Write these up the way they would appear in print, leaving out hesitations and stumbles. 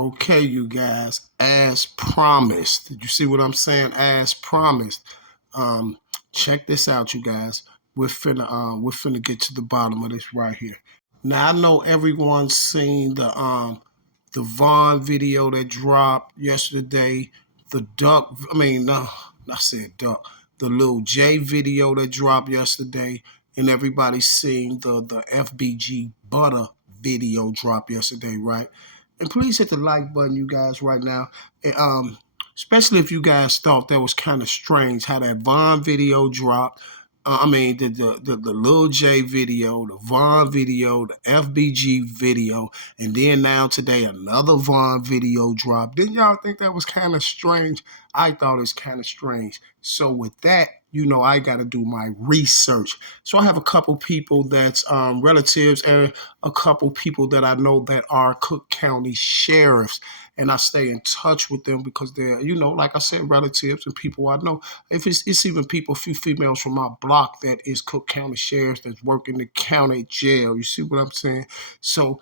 Okay, you guys, as promised. Did you see what I'm saying? As promised. Um, Check this out, you guys. We're finna get to the bottom of this right here. Now I know everyone's seen the Vaughn video that dropped yesterday. The duck, I mean, no, I said duck. The Lil J video that dropped yesterday, and everybody's seen the FBG Butter video drop yesterday, right? And please hit the like button, you guys, right now. And, especially if you guys thought that was kind of strange how that Vaughn video dropped. I mean, the Lil J video, the Vaughn video, the FBG video, and then now today another Vaughn video dropped. Didn't y'all think that was kind of strange? I thought it was kind of strange. So with that, I got to do my research. So I have a couple people that's relatives and a couple people that I know that are Cook County sheriffs. And I stay in touch with them because they're, like I said, relatives and people I know. If it's even people, a few females from my block that is Cook County sheriffs that's work in the county jail. You see what I'm saying? So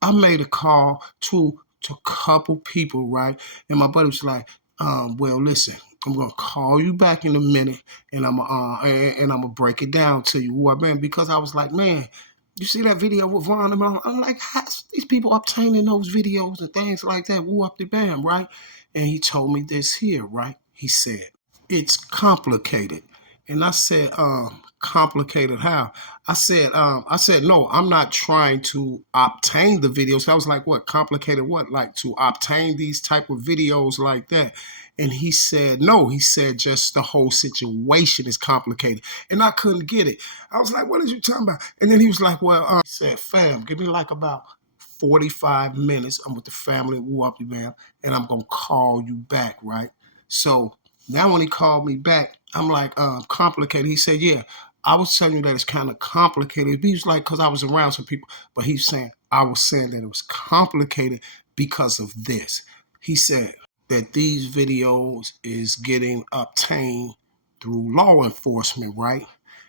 I made a call to a couple people, right? And my buddy was like, well, listen, I'm gonna call you back in a minute, and I'm gonna break it down to you who I've been, because I was like, man, you see that video with Vaughn? I'm like, how's these people obtaining those videos and things like that? Woo up the bam, right? And he told me this here, right? He said, it's complicated. And I said, complicated how? I said, no, I'm not trying to obtain the videos. I was like, what, complicated what? Like to obtain these type of videos like that? And he said, no, he said just the whole situation is complicated. And I couldn't get it. I was like, what are you talking about? And then he was like, well, he said, fam, give me like about 45 minutes. I'm with the family, woo up, man, and I'm going to call you back, right? So now when he called me back, I'm like, complicated. He said, yeah, I was telling you that it's kind of complicated. He was like, because I was around some people, but he's saying, I was saying that it was complicated because of this. He said that these videos is getting obtained through law enforcement, right?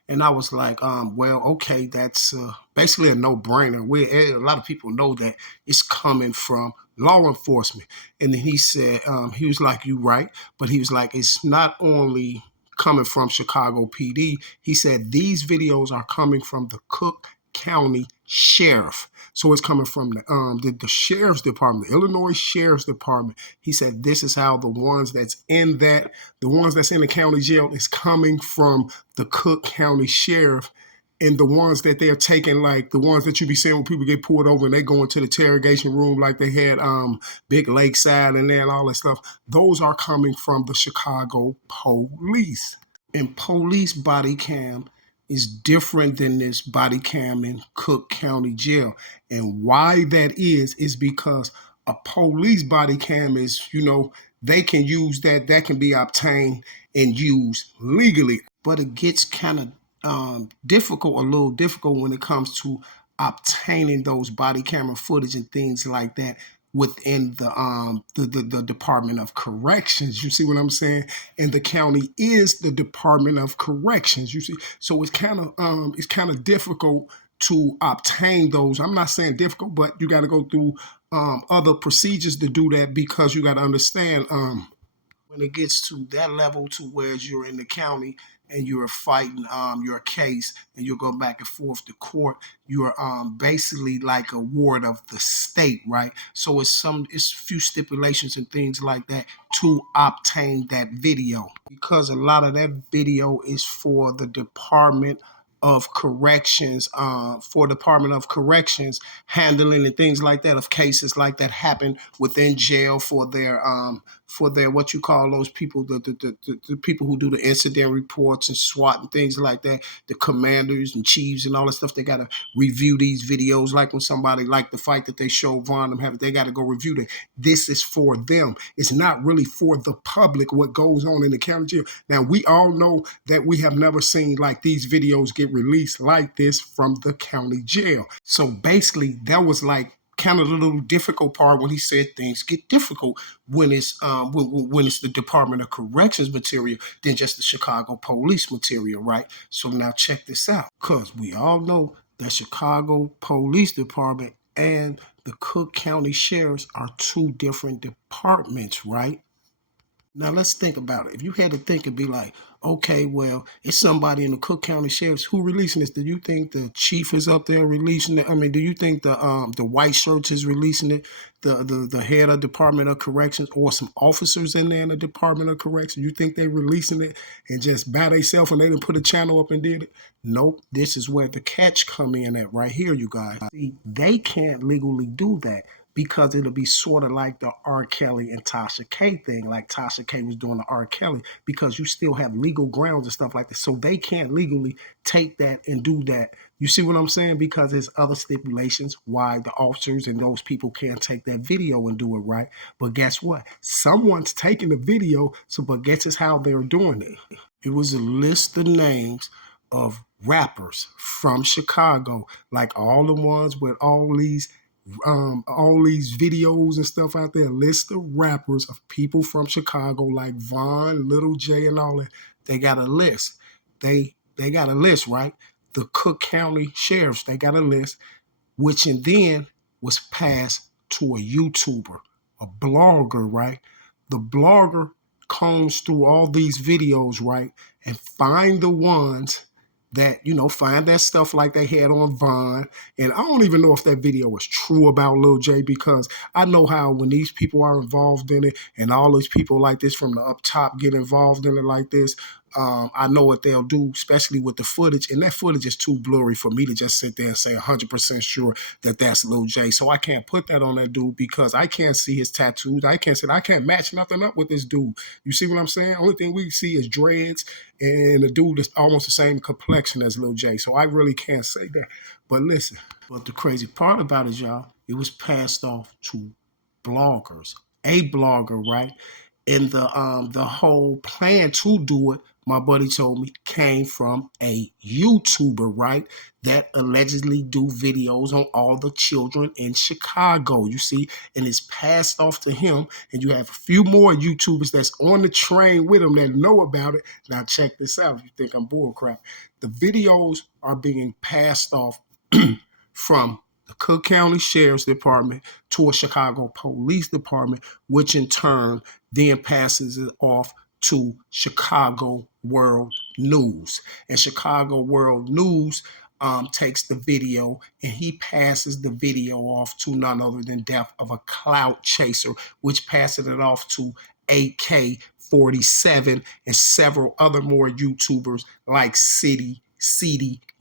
And I was like, well, okay, that's basically a no-brainer. A lot of people know that it's coming from law enforcement. And then he said, he was like, you right. But he was like, it's not only coming from Chicago PD. He said, these videos are coming from the Cook County Sheriff. So it's coming from the Sheriff's Department, the Illinois Sheriff's Department. He said, this is how the ones that's in the county jail is coming from the Cook County Sheriff. And the ones that they're taking, like the ones that you be seeing when people get pulled over and they go into the interrogation room like they had Big Lakeside and then all that stuff, those are coming from the Chicago police. And police body cam is different than this body cam in Cook County Jail. And why that is because a police body cam is, they can use that can be obtained and used legally. But it gets kind of a little difficult when it comes to obtaining those body camera footage and things like that within the Department of Corrections. You see what I'm saying? And the county is the Department of Corrections. You see, so it's kind of difficult to obtain those. I'm not saying difficult, but you got to go through other procedures to do that, because you got to understand when it gets to that level to where you're in the county and you're fighting your case and you're going back and forth to court, you're basically like a ward of the state, right? So it's a few stipulations and things like that to obtain that video, because a lot of that video is for the Department of Corrections, handling and things like that of cases like that happen within jail for their what you call those people, the people who do the incident reports and SWAT and things like that, the commanders and chiefs and all that stuff. They got to review these videos, like when somebody, like the fight that they showed Vaughn, they got to go review that. This is for them. It's not really for the public what goes on in the county jail. Now, we all know that we have never seen like these videos get released like this from the county jail. So basically, that was like kind of the little difficult part when he said things get difficult when it's the Department of Corrections material than just the Chicago police material, right? So now check this out, because we all know the Chicago Police Department and the Cook County Sheriffs are two different departments, right? Now let's think about it. If you had to think and be like, okay, well, it's somebody in the Cook County Sheriff's who releasing this. Do you think the chief is up there releasing it? I mean, do you think the white shirts is releasing it? The head of Department of Corrections or some officers in there in the Department of Corrections? You think they releasing it and just by themselves and they didn't put a channel up and did it? Nope. This is where the catch come in at right here, you guys. See, they can't legally do that, because it'll be sort of like the R. Kelly and Tasha K thing, like Tasha K was doing the R. Kelly, because you still have legal grounds and stuff like this. So they can't legally take that and do that. You see what I'm saying? Because there's other stipulations why the officers and those people can't take that video and do it, right? But guess what? Someone's taking the video, but guess is how they're doing it. It was a list of names of rappers from Chicago, like all the ones with all these videos and stuff out there, list of rappers of people from Chicago like Von, Little J, and all that. They got a list. They got a list, right? The Cook County Sheriffs, they got a list, which and then was passed to a YouTuber, a blogger, right? The blogger combs through all these videos, right, and find the ones that, find that stuff like they had on Vine. And I don't even know if that video was true about Lil J, because I know how when these people are involved in it and all these people like this from the up top get involved in it like this, I know what they'll do, especially with the footage. And that footage is too blurry for me to just sit there and say 100% sure that that's Lil J. So I can't put that on that dude because I can't see his tattoos. I can't match nothing up with this dude. You see what I'm saying? Only thing we see is dreads and the dude is almost the same complexion as Lil J. So I really can't say that. But listen, but the crazy part about it, y'all, it was passed off to bloggers, a blogger, right? And the whole plan to do it, my buddy told me, came from a YouTuber, right? That allegedly do videos on all the children in Chicago, you see, and it's passed off to him. And you have a few more YouTubers that's on the train with him that know about it. Now check this out. If you think I'm bullcrap, the videos are being passed off from the Cook County Sheriff's Department to a Chicago Police Department, which in turn then passes it off to Chicago World News. And Chicago World News takes the video and he passes the video off to none other than Death of a Clout Chaser, which passes it off to AK-47 and several other more YouTubers like CD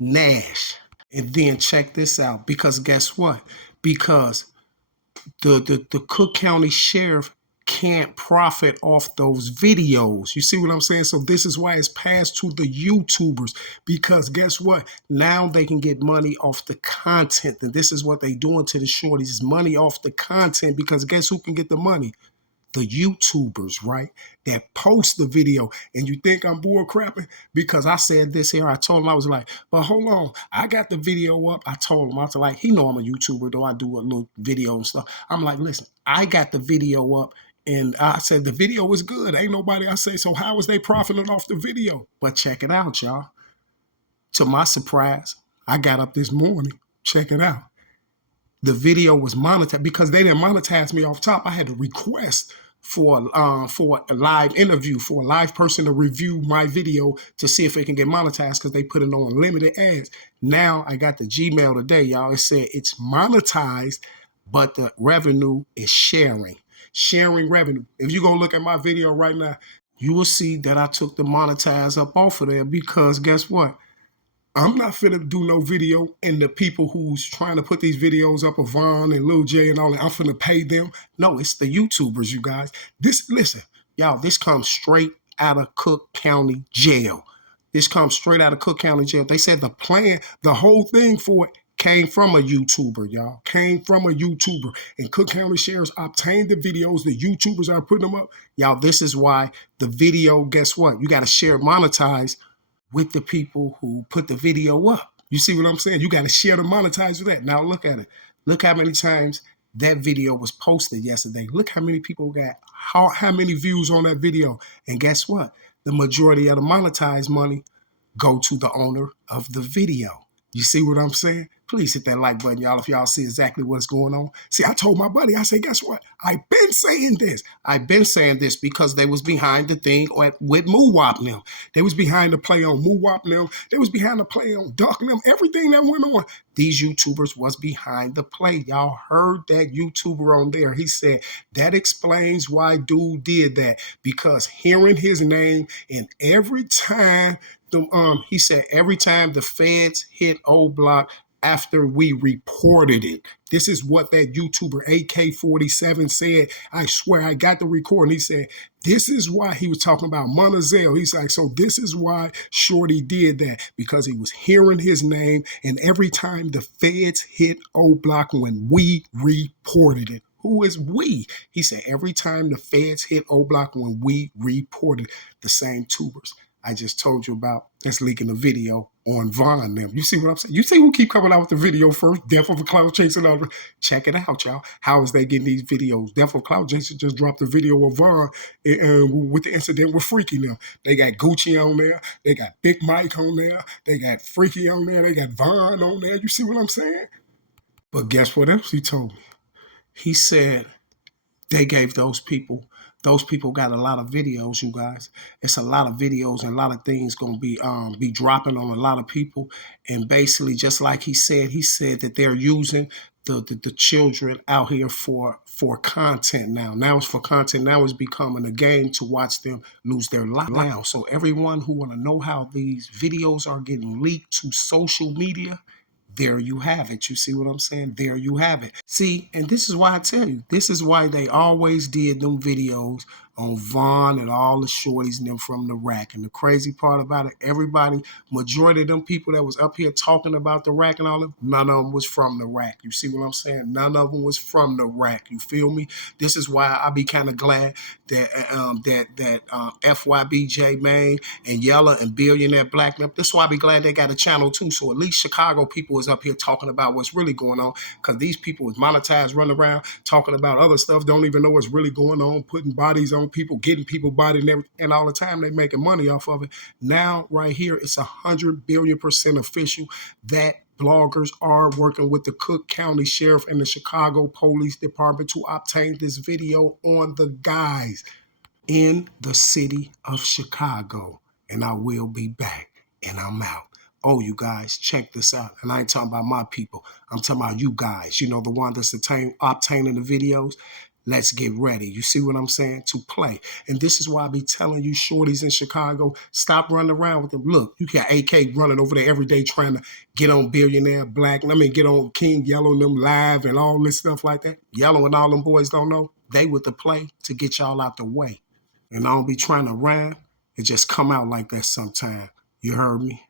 Nash. And then check this out, because guess what? Because the Cook County Sheriff can't profit off those videos. You see what I'm saying? So this is why it's passed to the YouTubers, because guess what? Now they can get money off the content. And this is what they doing to the shorties, is money off the content, because guess who can get the money? The YouTubers, right, that post the video. And you think I'm bull crapping because I said this here. I told him, I was like, but hold on, I got the video up. I told him, I was like, he know I'm a YouTuber, though I do a little video and stuff. I'm like, listen, I got the video up. And I said, the video was good. Ain't nobody, I say, so how is they profiting off the video? But check it out, y'all. To my surprise, I got up this morning. Check it out. The video was monetized because they didn't monetize me off top. I had to request for a live interview, for a live person to review my video to see if it can get monetized, because they put it on limited ads. Now I got the Gmail today, y'all. It said it's monetized, but the revenue is sharing revenue. If you go look at my video right now, you will see that I took the monetize up off of there, because guess what? I'm not finna do no video, and the people who's trying to put these videos up of Vaughn and Lil J and all that, I'm finna pay them. No, it's the YouTubers, you guys. Listen, y'all, this comes straight out of Cook County Jail. This comes straight out of Cook County Jail. They said the plan, the whole thing for it came from a YouTuber, y'all. Came from a YouTuber. And Cook County Sheriffs obtained the videos. The YouTubers are putting them up. Y'all, this is why the video, guess what? You got to share monetize with the people who put the video up. You see what I'm saying? You got to share the monetize with that. Now look at it. Look how many times that video was posted yesterday. Look how many people got, how many views on that video. And guess what? The majority of the monetized money go to the owner of the video. You see what I'm saying? Please hit that like button, y'all, if y'all see exactly what's going on. See, I told my buddy, I said, guess what? I've been saying this. I've been saying this because they was behind the thing with Moowop them. They was behind the play on Moowop them. They was behind the play on Duck them. Everything that went on, these YouTubers was behind the play. Y'all heard that YouTuber on there. He said, that explains why dude did that. Because hearing his name and every time, he said, every time the feds hit O Block, after we reported it. This is what that YouTuber AK-47 said. I swear I got the recording. He said, this is why he was talking about Monazel. He's like, so this is why Shorty did that, because he was hearing his name, and every time the feds hit O Block when we reported it. Who is we? He said, every time the feds hit O Block when we reported the same tubers I just told you about that's leaking a video on Von them. You see what I'm saying? You see who keep coming out with the video first? Death of a Cloud Chaser. Check it out, y'all. How is they getting these videos? Death of a Cloud Chaser just dropped a video of Von with the incident with Freaky now. They got Gucci on there. They got Big Mike on there. They got Freaky on there. They got Von on there. You see what I'm saying? But guess what else he told me? He said they gave those people got a lot of videos, you guys. It's a lot of videos and a lot of things gonna be dropping on a lot of people. And basically, just like he said that they're using the children out here for content now. Now it's for content. Now it's becoming a game to watch them lose their life now. So everyone who wanna know how these videos are getting leaked to social media, there you have it. You see what I'm saying? There you have it. See, and this is why I tell you, this is why they always did them videos on Von and all the shorties and them from the rack. And the crazy part about it, everybody, majority of them people that was up here talking about the rack and all that, none of them was from the rack. You see what I'm saying? None of them was from the rack. You feel me? This is why I be kind of glad that FYBJ Main and Yella and Billionaire Black, this is why I be glad they got a channel too. So at least Chicago people is up here talking about what's really going on, because these people is monetized, running around talking about other stuff, don't even know what's really going on, putting bodies on people, getting people bodied and everything, and all the time they making money off of it. Now right here, it's 100 billion% official that bloggers are working with the Cook County Sheriff and the Chicago Police Department to obtain this video on the guys in the city of Chicago. And I will be back, and I'm out. Oh, you guys, check this out. And I ain't talking about my people. I'm talking about you guys. You know, the one that's obtaining the videos. Let's get ready. You see what I'm saying? To play. And this is why I be telling you shorties in Chicago, stop running around with them. Look, you got AK running over there every day trying to get on Billionaire Black. Get on King Yellow and them live and all this stuff like that. Yellow and all them boys don't know. They with the play to get y'all out the way. And I don't be trying to rhyme. It just come out like that sometime. You heard me?